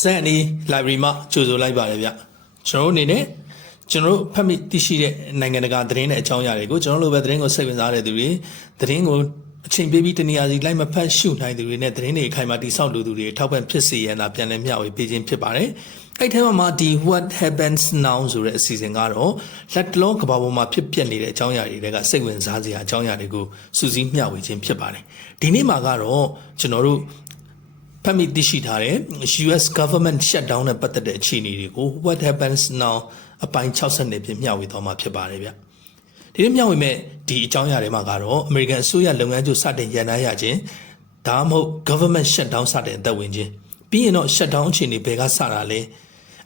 ဇက်အနီ library မှာကြိုဆိုလိုက်ပါတယ်ဗျကျွန်တော်တို့အနေနဲ့ကျွန်တော်တို့ဖတ်မိသိရှိတဲ့နိုင်ငံတကာသတင်းနဲ့အကြောင်းအရာတွေကိုကျွန်တော်တို့ပဲသတင်းကိုစိတ်ဝင်စားတဲ့သူတွေသတင်းကိုအချိန်ပေးပြီးတနေရာစီလိုက်မဖတ်ရှုနိုင်သူတွေနဲ့သတင်းတွေအခိုင်အမာတိစောက်လူသူတွေထောက်ပံ့ဖြစ်စေရန်သာပြန်လည်မျှဝေပေးခြင်းဖြစ်ပါတယ်အဲ့ထဲမှာဒီ what happens now ဆိုတဲ့အစီအစဉ်ကတော့လက်တလုံးကဘာပေါ်မှာဖြစ်ပျက်နေတဲ့အကြောင်းအရာတွေကစိတ်ဝင်စားစရာအကြောင်းအရာတွေကိုစူးစီးမျှဝေခြင်းဖြစ်ပါတယ်ဒီနေ့မှာကတော့ကျွန်တော်တို့ ဖတ်မိသိရှိထားတဲ့ US government shutdown နဲ့ပတ်သက်တဲ့အခြေအနေတွေကို what happens now အပိုင်း60နဲ့ပြင်မျှဝေသွားမှာဖြစ်ပါတယ်ဗျဒီနေ့မျှဝေမဲ့ဒီအကြောင်းအရာတွေမှာကတော့ American အစိုးရလုပ်ငန်းကျစတင်ရန်နာရခြင်းဒါမှမဟုတ် government shutdown စတင်အသက်ဝင်ခြင်းပြီးရင်တော့ shutdown အခြေအနေဘယ်ကစတာလဲ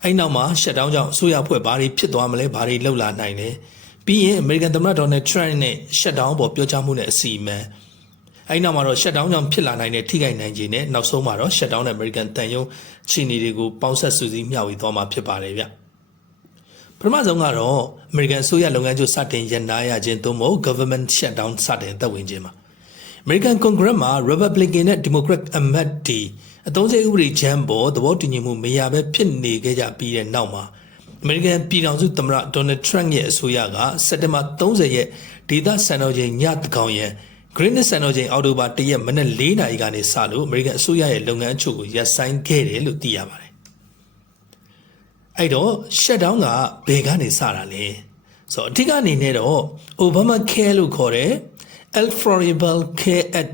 အဲ့နောက်မှာ shutdown ကြောင့်အစိုးရဖွဲ့ဘာတွေဖြစ်သွားမလဲဘာတွေလှုပ်လာနိုင်လဲပြီးရင် American သမ္မတ Donald Trump နဲ့ shutdown ပေါ်ပြောကြားမှုနဲ့အစီအမံ အဲ့နောက်မှာတော့ shutdown ကြောင့်ဖြစ်လာနိုင်တဲ့ထိခိုက်နိုင်ခြင်းနဲ့နောက်ဆုံးမှာတော့ shutdown နဲ့ American တန်ယုံခြေနေတွေကိုပေါင်းဆက်စုစည်းမျှဝေသွားမှာဖြစ်ပါတယ်ဗျပထမဆုံးကတော့ American အစိုးရလုပ်ငန်းကျစတင်ရန်နာရခြင်းသို့မဟုတ် government shutdown စတင်သက်ဝင်ခြင်းမှာ American Congress မှာ Republican နဲ့ Democrat အမတ်တီအသုံးစရိတ်ဥပဒေချမ်းပေါ်သဘောတူညီမှုမရဘဲဖြစ်နေခဲ့ကြပြီးတဲ့နောက်မှာ American ပြည်ထောင်စုသမ္မတ Donald Trump ရဲ့အစိုးရကစက်တင်ဘာ30ရက်ဒေသစံတော်ချိန်ညတကောင်ရန် Greenwich စံတော်ချိန်အောက်တိုဘာ1ရက်မနက်4နာရီကနေစလို့ American အစိုးရရဲ့လုပ်ငန်းအချို့ကိုရပ်ဆိုင်းခဲ့တယ်လို့သိရပါတယ်။အဲ့တော့ shutdown ကဘယ်ကနေစတာလဲဆိုတော့အဓိကအနေနဲ့တော့ Obama Care လို့ခေါ်တဲ့ Affordable Care Act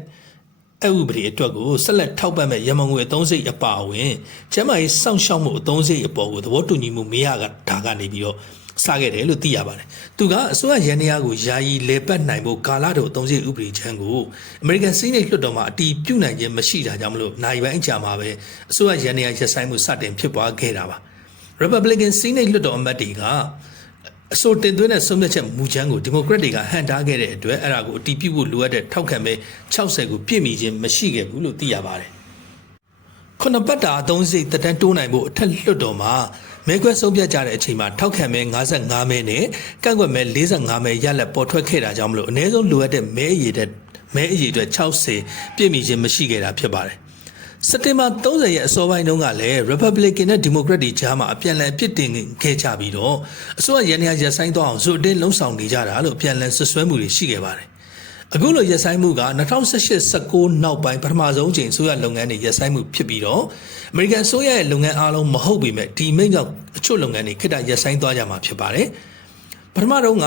အဥပဒေအတွက်ကိုဆက်လက်ထောက်ပံ့မဲ့ရမန်ငွေအသုံးစရိတ်အပါအဝင်ကျန်းမာရေးစောင့်ရှောက်မှုအသုံးစရိတ်အပေါ်ကိုသဘောတူညီမှုမရကဒါကနေပြီးတော့ စခဲ့တယ်လို့သိရပါတယ်။သူကအစိုးရရန်နေရာကိုယာယီလေပတ်နိုင်ဖို့ကာလတော်အသုံးစရိတ်ဥပဒေချမ်းကို American Senate လွှတ်တော်မှာအတီးပြုတ်နိုင်ခြင်းမရှိတာကြောင့်မလို့နိုင်ပိုင်းအကြာမှာပဲအစိုးရရန်နေရာရပ်ဆိုင်းမှုစတင်ဖြစ်ပွားခဲ့တာပါ။ Republican Senate လွှတ်တော်အမတ်တွေကအစိုးတင်သွင်းတဲ့ဆုံးဖြတ်ချက်မူချမ်းကိုဒီမိုကရက်တွေကဟန်တားခဲ့တဲ့အတွက်အဲ့ဒါကိုအတီးပြုတ်ဖို့လိုအပ်တဲ့ထောက်ခံမဲ့60ကိုပြည့်မီခြင်းမရှိခဲ့ဘူးလို့သိရပါတယ်။ခုနှစ်ပတ်တာအသုံးစိတ်တက်တန်းတိုးနိုင်ဖို့အထက်လွှတ်တော်မှာ မဲခွဲဆုံးဖြတ်ကြတဲ့အချိန်မှာထောက်ခံမဲ55မဲနဲ့ကန့်ကွက်မဲ45မဲရလက်ပေါ်ထွက်ခဲ့တာကြောင့်မလို့အ ਨੇ ဆုံးလိုအပ်တဲ့မဲအရေးတဲ့မဲအရေးအတွက်60ပြည့်မီခြင်းမရှိခဲ့တာဖြစ်ပါတယ်။စက်တင်ဘာ30ရက်အစောပိုင်းတုန်းကလည်း Republican နဲ့ Democrat တွေကြားမှာအပြန်အလှန်ပြစ်တင်ခဲ့ကြပြီးတော့အစိုးရရန်ရာရပ်ဆိုင်သွားအောင်ဇိုတင်းလုံးဆောင်နေကြတာလို့အပြန်အလှန်ဆွဆွဲမှုတွေရှိခဲ့ပါတယ်။ အခုလိုရပ်ဆိုင်မှုက2018-19နောက်ပိုင်းပထမဆုံးချိန်အစိုးရလုပ်ငန်းတွေရပ်ဆိုင်မှုဖြစ်ပြီးတော့ American အစိုးရရဲ့လုပ်ငန်းအားလုံးမဟုတ်ပေမဲ့ဒီမိန့်ကြောင့်အချို့လုပ်ငန်းတွေခိတ္တရပ်ဆိုင်သွားကြမှာဖြစ်ပါတယ်။ပထမတော့က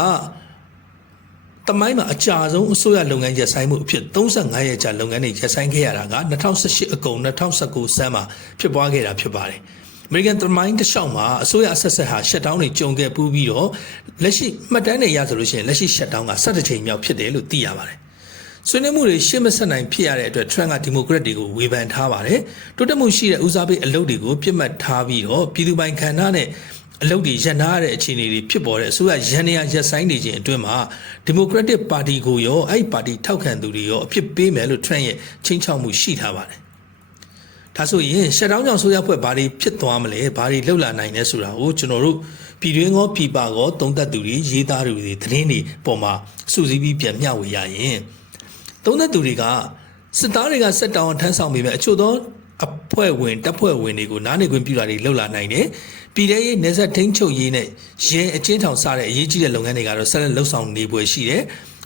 တမိုင်းမှာအကြာဆုံးအစိုးရလုပ်ငန်းရပ်ဆိုင်းမှုအဖြစ်35ရက်ကြာလုပ်ငန်းတွေရပ်ဆိုင်းခဲ့ရတာက2018အကုန်2019ဆန်းမှာဖြစ်ပွားခဲ့တာဖြစ်ပါတယ်။ American တမိုင်းတစ်လျှောက်မှာအစိုးရအဆက်ဆက်ဟာ shutdown တွေကြုံခဲ့ပူးပြီးတော့လက်ရှိမှတ်တမ်းတွေရဆိုလို့ရှိရင်လက်ရှိ shutdown က17ချိန်မြောက်ဖြစ်တယ်လို့သိရပါတယ်။ဆွေးနွေးမှုတွေရှေ့မဆက်နိုင်ဖြစ်ရတဲ့အတွက် Trump ကဒီမိုကရက်တွေကိုဝေဖန်ထားပါတယ်။တိုးတက်မှုရှိတဲ့ဦးစားပေးအလုပ်တွေကိုပြစ်မှတ်ထားပြီးတော့ပြည်သူပိုင်ခန္ဓာနဲ့အလုပ်တွေရန်နာရတဲ့အခြေအနေတွေဖြစ်ပေါ်တဲ့အစိုးရရန်နေရရက်ဆိုင်နေခြင်းအတွင်းမှာဒီမိုကရက်တစ်ပါတီကိုရောအဲ့ပါတီထောက်ခံသူတွေရောအဖြစ်ပေးမယ်လို့ Trump ရဲ့ချင်းချောက်မှုရှိထားပါတယ်။ ဒါဆိုရင်ရှက်တောင်းကြောင့်ဆိုရဖွဲ့ဘာတွေဖြစ်သွားမလဲဘာတွေလှုပ်လာနိုင်လဲဆိုတာကိုကျွန်တော်တို့ပြည်တွင်းကောပြည်ပကောသုံးသက်သူတွေရေးသားသူတွေသတင်းတွေပေါ်မှာစုစည်းပြီးပြန်မျှဝေရရင်သုံးသက်သူတွေကစစ်သားတွေကစက်တောင်းထမ်းဆောင်ပေမဲ့အချို့သောအဖွဲ့ဝင်တပ်ဖွဲ့ဝင်တွေကိုနားနေခွင့်ပြုတာတွေလှုပ်လာနိုင်တယ်ပြည်ထရေးနေဆက်ထိန်းချုပ်ရေးနဲ့ရဲအချင်းထောင်စတဲ့အရေးကြီးတဲ့လုပ်ငန်းတွေကတော့ဆက်လက်လှုပ်ဆောင်နေပွဲရှိတယ်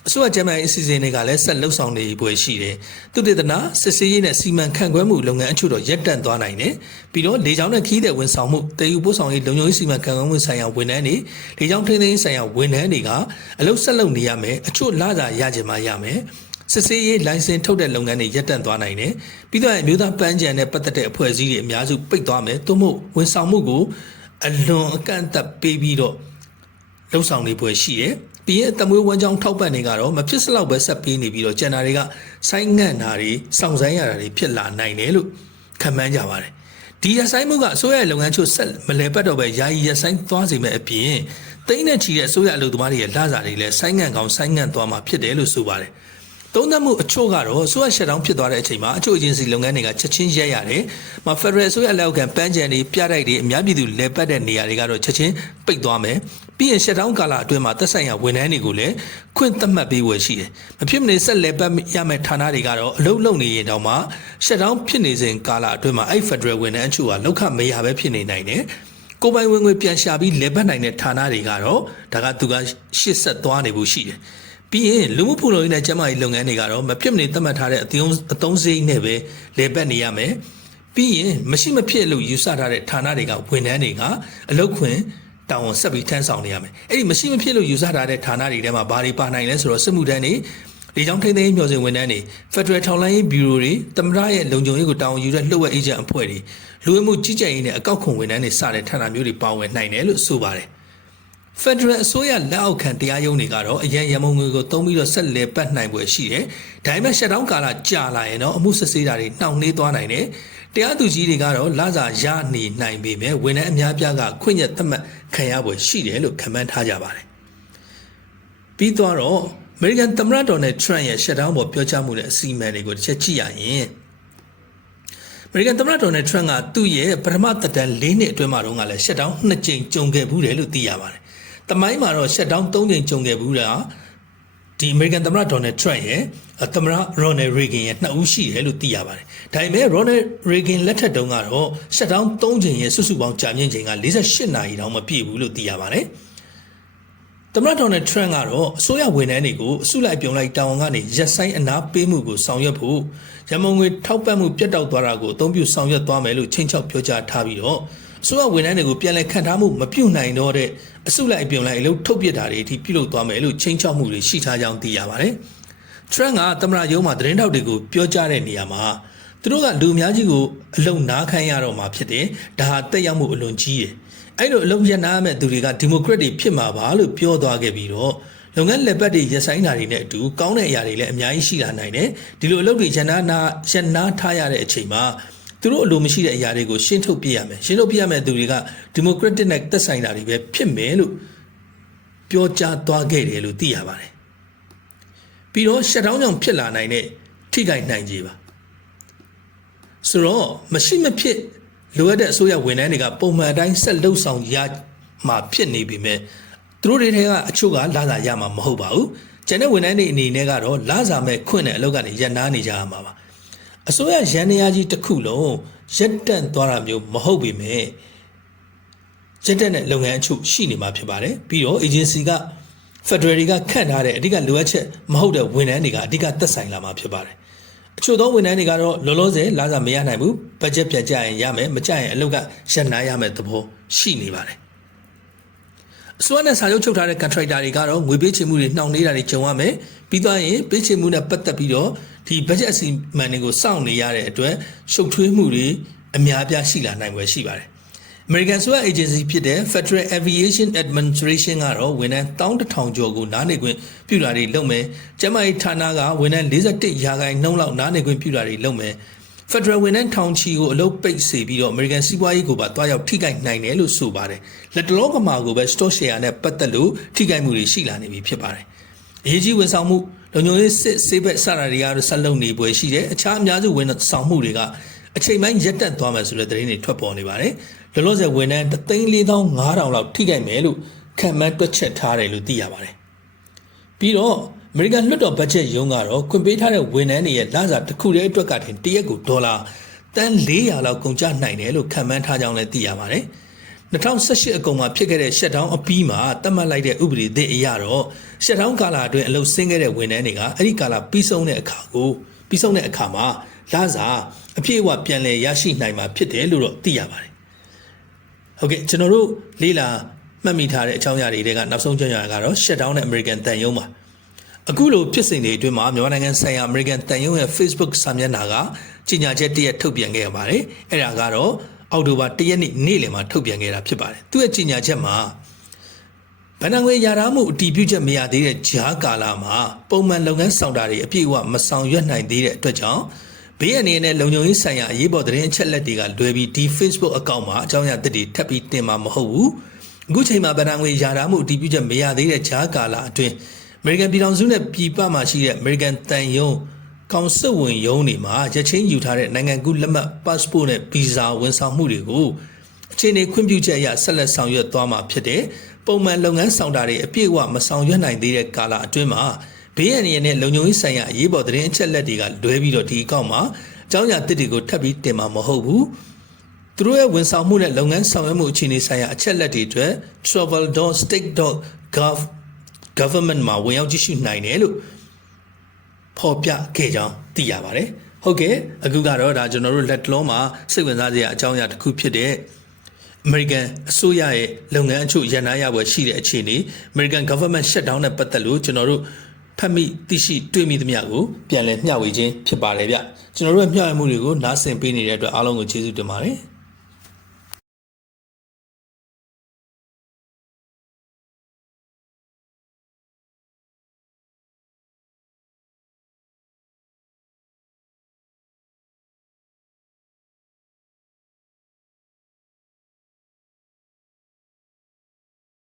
အစိုးရကျန်းမာရေးအစီအစဉ်တွေကလည်းဆက်လှုပ်ဆောင်နေပွဲရှိတယ်။သူတေသနာစစ်ဆေးရေးနဲ့စီမံခန့်ခွဲမှုလုပ်ငန်းအချို့တော့ရပ်တန့်သွားနိုင်တယ်။ပြီးတော့လေကြောင်းနဲ့ခီးတဲ့ဝန်ဆောင်မှုတည်ယူပို့ဆောင်ရေးလုံခြုံရေးစီမံခန့်ခွဲမှုဆိုင်ရာဝန်ထမ်းတွေလေကြောင်းထိန်းသိမ်းရေးဆိုင်ရာဝန်ထမ်းတွေကအလုပ်ဆက်လုပ်နေရမယ်။အချို့လစာရကြမှာရမယ်။စစ်ဆေးရေးလိုင်စင်ထုတ်တဲ့လုပ်ငန်းတွေရပ်တန့်သွားနိုင်တယ်။ပြီးတော့အမျိုးသားပန်းချန်နဲ့ပတ်သက်တဲ့အဖွဲ့အစည်းတွေအများစုပိတ်သွားမယ်။သို့မဟုတ်ဝန်ဆောင်မှုကိုအလွန်အကန့်အသတ်ပေးပြီးတော့လှုပ်ဆောင်နေပွဲရှိတယ်။ ပြီးရင်အသမွေးဝမ်းကြောင်းထောက်ပံ့နေကတော့မဖြစ်စလောက်ပဲဆက်ပေးနေပြီးတော့ကျန်တာတွေကဆိုင်းငံ့တာတွေစောင့်ဆိုင်းရတာတွေဖြစ်လာနိုင်တယ်လို့ခံမှန်းကြပါတယ်။ဒီရဆိုင်မှုကအစိုးရလုပ်ငန်းချို့ဆက်မလဲပတ်တော့ပဲယာယီရဆိုင်သွားစေမဲ့အပြင်တိမ့်နဲ့ချီတဲ့အစိုးရအလုပ်သမားတွေရဲ့လစာတွေလည်းဆိုင်းငံ့ကောင်းဆိုင်းငံ့သွားမှာဖြစ်တယ်လို့ဆိုပါတယ်။ သုံးသပ်မှုအချို့ကတော့အစိုးရရှက်တောင်းဖြစ်သွားတဲ့အချိန်မှာအချို့ agency လုပ်ငန်းတွေကချက်ချင်းရက်ရတယ်။မဖက်ဒရယ်အစိုးရလက်အောက်ခံပန်းချန်တွေပြတိုက်တွေအများပြည်သူလဲပတ်တဲ့နေရာတွေကတော့ချက်ချင်းပိတ်သွားမယ်။ပြီးရင်ရှက်တောင်းကာလအတွင်းမှာသက်ဆိုင်ရာဝန်ထမ်းတွေကိုလည်းခွင့်သတ်မှတ်ပေးဝယ်ရှိတယ်။မဖြစ်မနေဆက်လဲပတ်ရမယ့်ဌာနတွေကတော့အလုပ်လုပ်နေရင်တောင်မှရှက်တောင်းဖြစ်နေစဉ်ကာလအတွင်းမှာအဲ့ဖက်ဒရယ်ဝန်ထမ်းအချို့ကလောက်ခမရပဲဖြစ်နေနိုင်တယ်။ကိုပိုင်ဝင်ငွေပြန်ရှာပြီးလဲပတ်နိုင်တဲ့ဌာနတွေကတော့ဒါကသူကရှစ်ဆက်သွားနေဖို့ရှိတယ်။ ပြီးရင်လူမှုဖူလုံရေးနဲ့ကျန်းမာရေးလုပ်ငန်းတွေကတော့မဖြစ်မနေသတ်မှတ်ထားတဲ့အသုံးအသုံးစရိတ်နဲ့ပဲလေပတ်နေရမယ်ပြီးရင်မရှိမဖြစ်လို့ယူဆထားတဲ့ဌာနတွေကဝန်ထမ်းတွေကအလုတ်ခွင်တာဝန်ဆက်ပြီးထမ်းဆောင်နေရမယ်အဲ့ဒီမရှိမဖြစ်လို့ယူဆထားတဲ့ဌာနတွေထဲမှာဘာတွေပါနိုင်လဲဆိုတော့စစ်မှုထမ်းတွေဒီကြောင့်ထိန်းသိမ်းမျှော်စင်ဝန်ထမ်းတွေ Federal ထောက်လိုင်းဘီရိုတွေတမရရဲ့လုံခြုံရေးကိုတာဝန်ယူတဲ့လှုပ်ဝက်အေဂျင့်အဖွဲ့တွေလူဝင်မှုကြီးကြပ်ရေးနဲ့အကောက်ခွန်ဝန်ထမ်းတွေစတဲ့ဌာနမျိုးတွေပါဝင်နိုင်တယ်လို့ဆိုပါတယ် ဖက်ဒရယ်အစိုးရလက်အောက်ခံတရားရုံးတွေကတော့အရန်ရမုံငွေကိုတုံးပြီးတော့ဆက်လက်ပတ်နိုင်ပွဲရှိတယ်။ဒါပေမဲ့ရှက်တောင်းကာလကြာလာရင်တော့အမှုစစ်ဆေးတာတွေနှောင့်နှေးသွားနိုင်တယ်။တရားသူကြီးတွေကတော့လစာရနေနိုင်ပေမဲ့ဝန်ထမ်းအများပြားကခွင့်ရသတ်မှတ်ခံရပွဲရှိတယ်လို့ခန့်မှန်းထားကြပါတယ်။ပြီးတော့ American သမ္မတဒေါ်နယ်ထရန့်ရဲ့ရှက်တောင်းပေါ်ပြောကြားမှုနဲ့အစီအမံတွေကိုတစ်ချက်ကြည့်ရရင်အမေရိကန်သမ္မတဒေါ်နယ်ထရန့်ကသူ့ရဲ့ပထမသက်တမ်း၄နှစ်အတွင်းမှာတော့ကလည်းရှက်တောင်းနှစ်ကြိမ်ကြုံခဲ့ဘူးတယ်လို့သိရပါတယ် တမိုင်းမှာတော့ရှက်တောင်း၃ချိန်ကြုံခဲ့ဘူးတာဒီအမေရိကန်သမ္မတဒေါ်နယ်ထရန့်ရဲ့သမ္မတရော်နယ်ရေဂင်ရဲ့နှစ်ဦးရှိတယ်လို့သိရပါတယ်။ဒါပေမဲ့ရော်နယ်ရေဂင်လက်ထက်တုန်းကတော့ရှက်တောင်း၃ချိန်ရဲ့စုစုပေါင်းကြာမြင့်ချိန်က48နာရီတောင်မပြည့်ဘူးလို့သိရပါတယ်။သမ္မတဒေါ်နယ်ထရန့်ကတော့အစိုးရဝန်ထမ်းတွေကိုအစုလိုက်ပြုံလိုက်တာဝန်ကနေရက်ဆိုင်အနာပေးမှုကိုဆောင်ရွက်ဖို့ရမုံငွေထောက်ပံ့မှုပြတ်တောက်သွားတာကိုအသုံးပြုဆောင်ရွက်သွားမယ်လို့ချိန်ချောက်ပြောကြားထားပြီးတော့ အစိုးရဝန်ထမ်းတွေကိုပြန်လည်ခန့်ထားမှုမပြုနိုင်တော့တဲ့အစုလိုက်အပြုံလိုက်အလုပ်ထုတ်ပစ်တာတွေအထိပြုလုပ်သွားမယ်လို့ချိန်ချောက်မှုတွေရှိထားကြောင်းသိရပါတယ်။ Trump ကသမရယုံမှာသတင်းထောက်တွေကိုပြောကြားတဲ့နေရာမှာသူတို့ကလူအများကြီးကိုအလုံနာခံရတော့မှာဖြစ်တယ်။ဒါဟာတက်ရောက်မှုအလွန်ကြီးတယ်။အဲ့လိုအလုံရနာမဲ့သူတွေကဒီမိုကရက်တွေဖြစ်မှာပါလို့ပြောသွားခဲ့ပြီးတော့လုပ်ငန်းလက်ပတ်တွေရဆိုင်တာတွေနဲ့အတူကောင်းတဲ့အရာတွေလည်းအများကြီးရှိလာနိုင်တယ်။ဒီလိုအလုပ်တွေရနာနာရနာထားရတဲ့အချိန်မှာ သူတို့အလိုမရှိတဲ့အရာတွေကိုရှင်းထုတ်ပြရမယ်ရှင်းထုတ်ပြရမယ့်သူတွေကဒီမိုကရက်တစ်နဲ့သက်ဆိုင်တာတွေပဲဖြစ်မယ်လို့ပြောကြားသွားခဲ့တယ်လို့သိရပါတယ်ပြီးတော့ရှက်တောင်းကြောင့်ဖြစ်လာနိုင်တဲ့ထိခိုက်နိုင်ကြီးပါဆိုတော့မရှိမဖြစ်လိုအပ်တဲ့အစိုးရဝန်ထမ်းတွေကပုံမှန်အတိုင်းဆက်လှုပ်ဆောင်ရမှာဖြစ်နေပြီမဲ့သူတို့တွေထဲကအချို့ကလာစာရမှာမဟုတ်ပါဘူးကျန်တဲ့ဝန်ထမ်းတွေအနေနဲ့ကတော့လာစာမဲ့ခွင့်တဲ့အလုပ်ကနေရန်နာနေကြရမှာပါ အစိုးရရန်နေရာကြီးတစ်ခုလုံးရက်တန့်သွားတာမျိုးမဟုတ်ပေမဲ့ရက်တန့်တဲ့လုပ်ငန်းအချို့ရှိနေမှာဖြစ်ပါတယ်ပြီးတော့ agency က federal တွေကခန့်ထားတဲ့အဓိကလိုအပ်ချက်မဟုတ်တဲ့ဝန်ထမ်းတွေကအဓိကသက်ဆိုင်လာမှာဖြစ်ပါတယ်အချို့သောဝန်ထမ်းတွေကတော့လောလောဆယ်လာစာမရနိုင်ဘူးဘတ်ဂျက်ပြန်ကြရင်ရမယ်မကြရင်အလုပ်ကရန်နာရမယ်သဘောရှိနေပါတယ်အစိုးရနဲ့စာချုပ်ချုပ်ထားတဲ့ contractor တွေကတော့ငွေပေးချေမှုတွေနှောင့်နှေးတာတွေကြုံရမယ်ပြီးသွားရင်ပေးချေမှုနဲ့ပတ်သက်ပြီးတော့ ဒီ budget အစီအမံတွေကိုစောင့်နေရတဲ့အတွက်ရှုပ်ထွေးမှုတွေအများအပြားရှိလာနိုင်ွယ်ရှိပါတယ်။ American Solar Agency ဖြစ်တဲ့ Federal Aviation Administration ကတော့ဝန်ထမ်း11000ကျော်ကိုနားနေခွင့်ပြုတာတွေလုပ်မယ်။ကျန်းမာရေးဌာနကဝန်ထမ်း41ရာခိုင်နှုန်းလောက်နားနေခွင့်ပြုတာတွေလုပ်မယ်။ Federal ဝန်ထမ်းထောင်ချီကိုအလုပ်ပိတ်စေပြီးတော့ American စီးပွားရေးကိုပါတွားရောက်ထိခိုက်နိုင်တယ်လို့ဆိုပါတယ်။လက်တလောကမှာကိုပဲ stock share နဲ့ပတ်သက်လို့ထိခိုက်မှုတွေရှိလာနေပြီဖြစ်ပါတယ်။အရေးကြီးဝန်ဆောင်မှု လုံခြုံရေးစစ်ဆေးဘက်စတာတွေကတော့ဆက်လုပ်နေပွဲရှိတယ်အခြားအများစုဝန်ဆောင်မှုတွေကအချိန်ပိုင်းရက်တက်သွားမယ်ဆိုတဲ့သတင်းတွေထွက်ပေါ်နေပါတယ်လောလောဆယ်ဝန်ထမ်း34500လောက်ထိခိုက်မယ်လို့ခံမှန်းတွက်ချက်ထားတယ်လို့သိရပါတယ်ပြီးတော့အမေရိကန်လွှတ်တော်ဘတ်ဂျက်ရုံးကတော့ခွင့်ပေးထားတဲ့ဝန်ထမ်းတွေရဲ့လစာတစ်ခုတည်းအတွက်ကတင်တရက်ကိုဒေါ်လာတန်400လောက်ကုန်ကျနိုင်တယ်လို့ခံမှန်းထားကြောင်းလည်းသိရပါတယ်။ 2018အကုန်မှာဖြစ်ခဲ့တဲ့ရှက်ဒေါင်းအပြီးမှာတတ်မှတ်လိုက်တဲ့ဥပဒေသစ်အရတော့ရှက်ဒေါင်းကာလအတွင်းအလုပ်ဆင်းခဲ့တဲ့ဝန်ထမ်းတွေကအဲ့ဒီကာလပြီးဆုံးတဲ့အခါကိုပြီးဆုံးတဲ့အခါမှာလစာအပြည့်အဝပြန်လည်ရရှိနိုင်မှာဖြစ်တယ်လို့တော့သိရပါတယ်။ဟုတ်ကဲ့ကျွန်တော်တို့လေးလာမှတ်မိထားတဲ့အကြောင်းအရာတွေကနောက်ဆုံးကြောင်းအရာကတော့ရှက်ဒေါင်းနဲ့ American တန်ယုံပါအခုလိုဖြစ်စဉ်တွေအတွင်းမှာမြန်မာနိုင်ငံဆိုင်ရာ American တန်ယုံရဲ့ Facebook စာမျက်နှာကကြီးညာချက်တရက်ထုတ်ပြန်ခဲ့ရပါတယ်။အဲ့ဒါကတော့ အောက်တိုဘာ၁ရက်နေ့နေ့လယ်မှာထုတ်ပြန်ခဲ့တာဖြစ်ပါတယ်သူရဲ့ကြေညာချက်မှာဗဏ္ဍာငွေရာထားမှုအတီးပြုချက်မရသေးတဲ့ဂျားကာလာမှာပုံမှန်လုပ်ငန်းဆောင်တာတွေအပြည့်အဝမဆောင်ရွက်နိုင်သေးတဲ့အတွက်ကြောင့်ဘေးအနေနဲ့လုံခြုံရေးဆိုင်ရာအရေးပေါ်သတင်းအချက်လက်တွေကလွှဲပြီးဒီ Facebook အကောင့်မှာအကြောင်းအရာသစ်တွေထပ်ပြီးတင်မှာမဟုတ်ဘူးအခုချိန်မှာဗဏ္ဍာငွေရာထားမှုအတီးပြုချက်မရသေးတဲ့ဂျားကာလာအတွင်း American ပြည်ထောင်စုနဲ့ပြည်ပမှာရှိတဲ့ American တန်ယုံ ကောင်စစ်ဝင်ယုံတွေမှာရက်ချင်းယူထားတဲ့နိုင်ငံကူးလက်မှတ် passport နဲ့ visa ဝန်ဆောင်မှုတွေကိုအခြေအနေခွင့်ပြုချက်အရဆက်လက်ဆောင်ရွက်သွားမှာဖြစ်တဲ့ပုံမှန်လုပ်ငန်းဆောင်တာတွေအပြည့်အဝမဆောင်ရွက်နိုင်သေးတဲ့ကာလအတွင်းမှာဘေးရန်ရနဲ့လုံခြုံရေးဆိုင်ရာအရေးပေါ်သတင်းအချက်အလက်တွေကလွဲပြီးတော့ဒီအကောင့်မှာအကြောင်းအရာတစ်တွေကိုထပ်ပြီးတင်မှာမဟုတ်ဘူးသူတို့ရဲ့ဝန်ဆောင်မှုနဲ့လုပ်ငန်းဆောင်ရွက်မှုအခြေအနေဆိုင်ရာအချက်လက်တွေအတွက် travel.state.gov government မှာဝင်ရောက်ကြည့်ရှုနိုင်တယ်လို့ ဖော်ပြခဲ့ကြောင်းသိရပါတယ်။ဟုတ်ကဲ့အခုကတော့ဒါကျွန်တော်တို့လက်တလုံးမှာစိတ်ဝင်စားစရာအကြောင်းအရာတစ်ခုဖြစ်တဲ့ American အစိုးရရဲ့လုပ်ငန်းအချို့ရန်နာရပွဲရှိတဲ့အခြေအနေ American government shutdown နဲ့ပတ်သက်လို့ကျွန်တော်တို့ဖတ်မိသိရှိတွေ့မိသမျှကိုပြန်လည်မျှဝေခြင်းဖြစ်ပါတယ်ဗျ။ကျွန်တော်တို့ရဲ့မျှဝေမှုတွေကိုနားဆင်ပေးနေတဲ့အတွက်အားလုံးကိုကျေးဇူးတင်ပါတယ်။